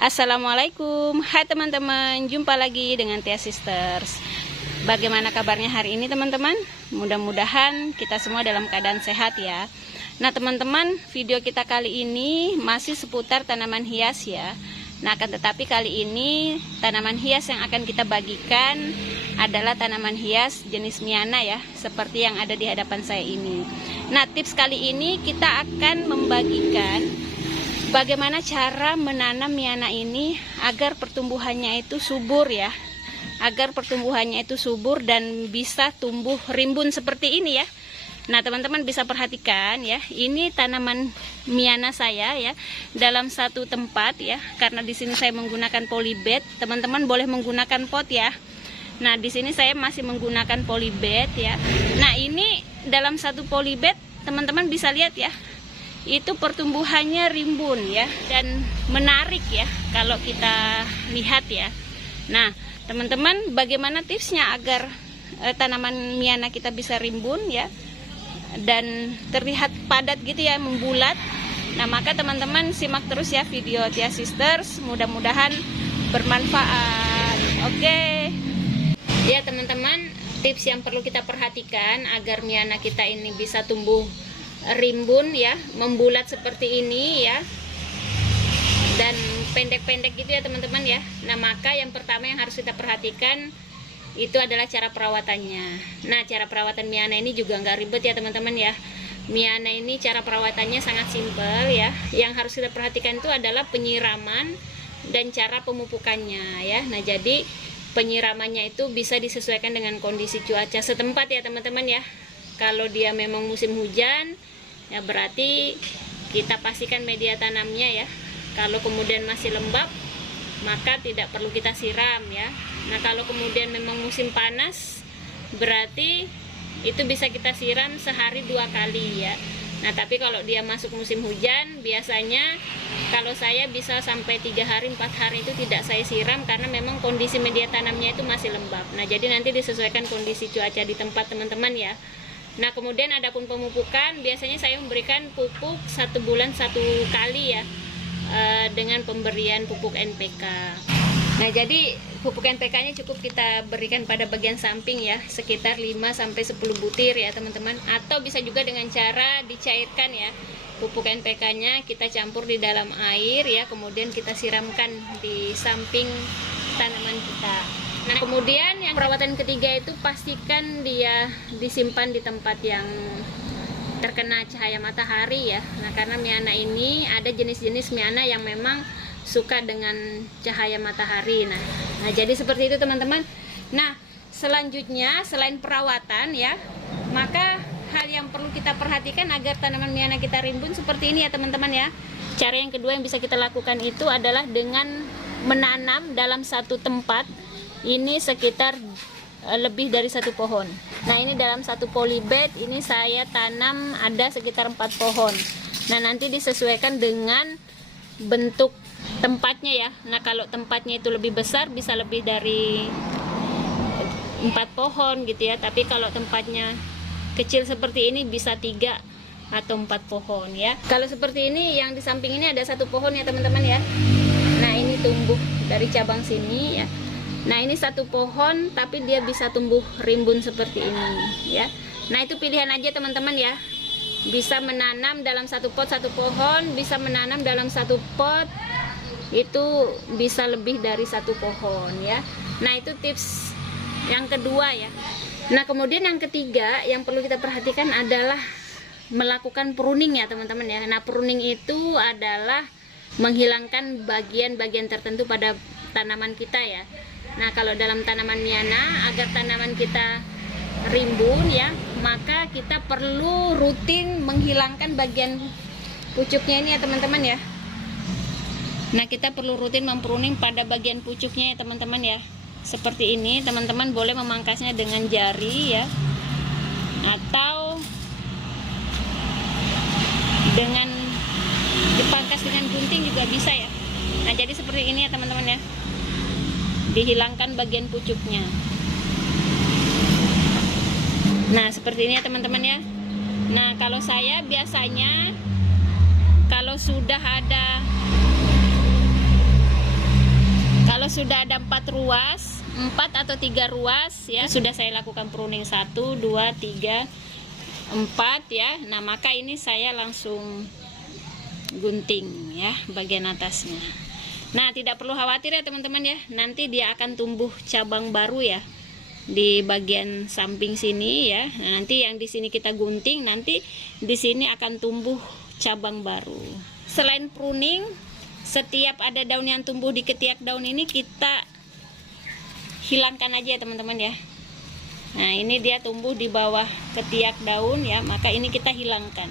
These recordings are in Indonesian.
Assalamualaikum, hai teman-teman, jumpa lagi dengan Tia Sisters. Bagaimana kabarnya hari ini teman-teman? Mudah-mudahan kita semua dalam keadaan sehat ya. Nah teman-teman, video kita kali ini masih seputar tanaman hias ya. Nah akan tetapi kali ini tanaman hias yang akan kita bagikan adalah tanaman hias jenis Miana ya, seperti yang ada di hadapan saya ini. Nah tips kali ini kita akan membagikan bagaimana cara menanam Miana ini agar pertumbuhannya itu subur ya. Agar pertumbuhannya itu subur dan bisa tumbuh rimbun seperti ini ya. Nah teman-teman bisa perhatikan ya, ini tanaman Miana saya ya, dalam satu tempat ya. Karena di sini saya menggunakan polybed, teman-teman boleh menggunakan pot ya. Nah di sini saya masih menggunakan polybed ya. Nah ini dalam satu polybed teman-teman bisa lihat ya, itu pertumbuhannya rimbun ya dan menarik ya kalau kita lihat ya. Nah teman-teman, bagaimana tipsnya agar tanaman Miana kita bisa rimbun ya dan terlihat padat gitu ya, membulat. Nah maka teman-teman simak terus ya video Tia Sisters, mudah-mudahan bermanfaat. Oke ya teman-teman, tips yang perlu kita perhatikan agar Miana kita ini bisa tumbuh rimbun ya, membulat seperti ini ya, dan pendek-pendek gitu ya teman-teman ya. Nah maka yang pertama yang harus kita perhatikan itu adalah cara perawatannya. Nah cara perawatan Miana ini juga nggak ribet ya teman-teman ya. Miana ini cara perawatannya sangat simpel ya. Yang harus kita perhatikan itu adalah penyiraman dan cara pemupukannya ya. Nah jadi penyiramannya itu bisa disesuaikan dengan kondisi cuaca setempat ya teman-teman ya. Kalau dia memang musim hujan, ya berarti kita pastikan media tanamnya ya. Kalau kemudian masih lembab, maka tidak perlu kita siram ya. Nah kalau kemudian memang musim panas, berarti itu bisa kita siram sehari 2 kali ya. Nah tapi kalau dia masuk musim hujan, biasanya kalau saya bisa sampai 3 hari 4 hari itu tidak saya siram, karena memang kondisi media tanamnya itu masih lembab. Nah jadi nanti disesuaikan kondisi cuaca di tempat teman-teman ya. Nah kemudian adapun pemupukan, biasanya saya memberikan pupuk 1 bulan 1 kali ya, dengan pemberian pupuk NPK. Nah jadi pupuk NPK nya cukup kita berikan pada bagian samping ya, sekitar 5-10 butir ya teman-teman. Atau bisa juga dengan cara dicairkan ya, pupuk NPK nya kita campur di dalam air ya, kemudian kita siramkan di samping tanaman kita. Nah kemudian yang perawatan ketiga itu pastikan dia disimpan di tempat yang terkena cahaya matahari ya. Nah karena Miana ini ada jenis-jenis Miana yang memang suka dengan cahaya matahari. Nah jadi seperti itu teman-teman. Nah selanjutnya selain perawatan ya, maka hal yang perlu kita perhatikan agar tanaman Miana kita rimbun seperti ini ya teman-teman ya. Cara yang kedua yang bisa kita lakukan itu adalah dengan menanam dalam satu tempat ini sekitar lebih dari 1 pohon. Nah ini dalam satu polybed ini saya tanam ada sekitar 4 pohon. Nah nanti disesuaikan dengan bentuk tempatnya ya. Nah kalau tempatnya itu lebih besar bisa lebih dari 4 pohon gitu ya. Tapi kalau tempatnya kecil seperti ini bisa 3 atau 4 pohon ya. Kalau seperti ini yang di samping ini ada 1 pohon ya teman-teman ya. Nah ini tumbuh dari cabang sini ya. Nah ini 1 pohon tapi dia bisa tumbuh rimbun seperti ini ya. Nah itu pilihan aja teman-teman ya. Bisa menanam dalam 1 pot 1 pohon, bisa menanam dalam 1 pot itu bisa lebih dari 1 pohon ya. Nah itu tips yang kedua ya. Nah kemudian yang ketiga yang perlu kita perhatikan adalah melakukan pruning ya teman-teman ya. Nah pruning itu adalah menghilangkan bagian-bagian tertentu pada tanaman kita ya. Nah kalau dalam tanaman Miana, agar tanaman kita rimbun ya, maka kita perlu rutin menghilangkan bagian pucuknya ini ya teman-teman ya. Nah kita perlu rutin mempruning pada bagian pucuknya ya teman-teman ya. Seperti ini, teman-teman boleh memangkasnya dengan jari ya, atau dengan dipangkas dengan gunting juga bisa ya. Nah jadi seperti ini ya teman-teman ya, dihilangkan bagian pucuknya. Nah seperti ini ya teman-teman ya. Nah kalau saya biasanya kalau sudah ada Kalau sudah ada 4 atau 3 ruas ya, sudah saya lakukan pruning 1, 2, 3, 4 ya. Nah, maka ini saya langsung gunting ya bagian atasnya. Nah, tidak perlu khawatir ya teman-teman ya. Nanti dia akan tumbuh cabang baru ya di bagian samping sini ya. Nah, nanti yang di sini kita gunting, nanti di sini akan tumbuh cabang baru. Selain pruning, setiap ada daun yang tumbuh di ketiak daun ini kita hilangkan aja ya teman-teman ya. Nah, ini dia tumbuh di bawah ketiak daun ya, maka ini kita hilangkan.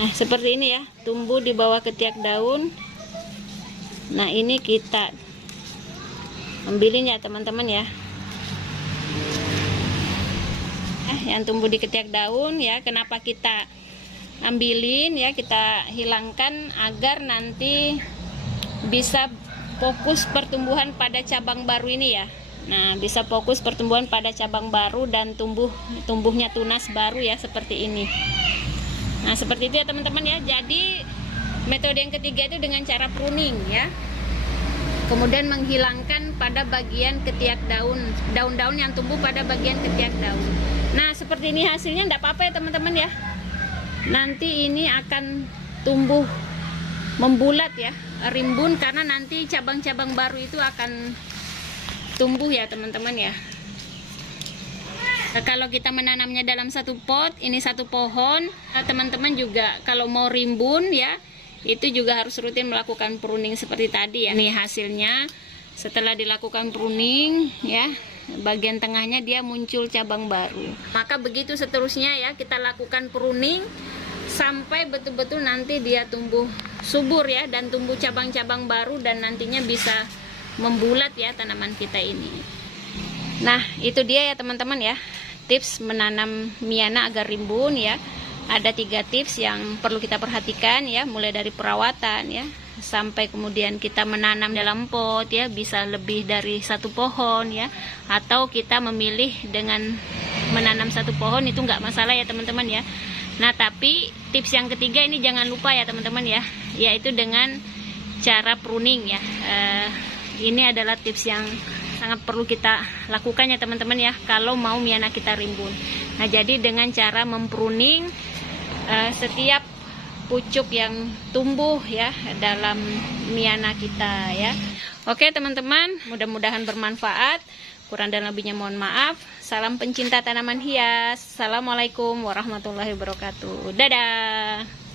Nah, seperti ini ya, tumbuh di bawah ketiak daun. Nah, ini kita ambilin ya teman-teman ya. Yang tumbuh di ketiak daun ya, kenapa kita ambilin ya, kita hilangkan agar nanti bisa fokus pertumbuhan pada cabang baru ini ya. Nah, bisa fokus pertumbuhan pada cabang baru dan tumbuhnya tunas baru ya, seperti ini. Nah, seperti itu ya teman-teman ya. Jadi metode yang ketiga itu dengan cara pruning ya. Kemudian menghilangkan pada bagian ketiak daun, daun-daun yang tumbuh pada bagian ketiak daun. Nah, seperti ini hasilnya, enggak apa-apa ya teman-teman ya. Nanti ini akan tumbuh membulat ya, rimbun, karena nanti cabang-cabang baru itu akan tumbuh ya teman-teman ya. Kalau kita menanamnya dalam satu pot, ini satu pohon, teman-teman juga kalau mau rimbun ya, itu juga harus rutin melakukan pruning seperti tadi ya. Ini hasilnya setelah dilakukan pruning ya, bagian tengahnya dia muncul cabang baru. Maka begitu seterusnya ya, kita lakukan pruning sampai betul-betul nanti dia tumbuh subur ya, dan tumbuh cabang-cabang baru, dan nantinya bisa membulat ya tanaman kita ini. Nah, itu dia ya teman-teman ya, tips menanam Miana agar rimbun ya. Ada 3 tips yang perlu kita perhatikan ya, mulai dari perawatan ya, sampai kemudian kita menanam dalam pot ya, bisa lebih dari 1 pohon ya, atau kita memilih dengan menanam 1 pohon itu nggak masalah ya teman-teman ya. Nah, tapi tips yang ketiga ini jangan lupa ya teman-teman ya, yaitu dengan cara pruning ya. Ini adalah tips yang sangat perlu kita lakukan ya teman-teman ya, kalau mau Miana kita rimbun. Nah, jadi dengan cara mempruning setiap pucuk yang tumbuh ya dalam Miana kita ya. Oke teman-teman, mudah-mudahan bermanfaat. Kurang dan lebihnya mohon maaf. Salam pencinta tanaman hias. Assalamualaikum warahmatullahi wabarakatuh. Dadah.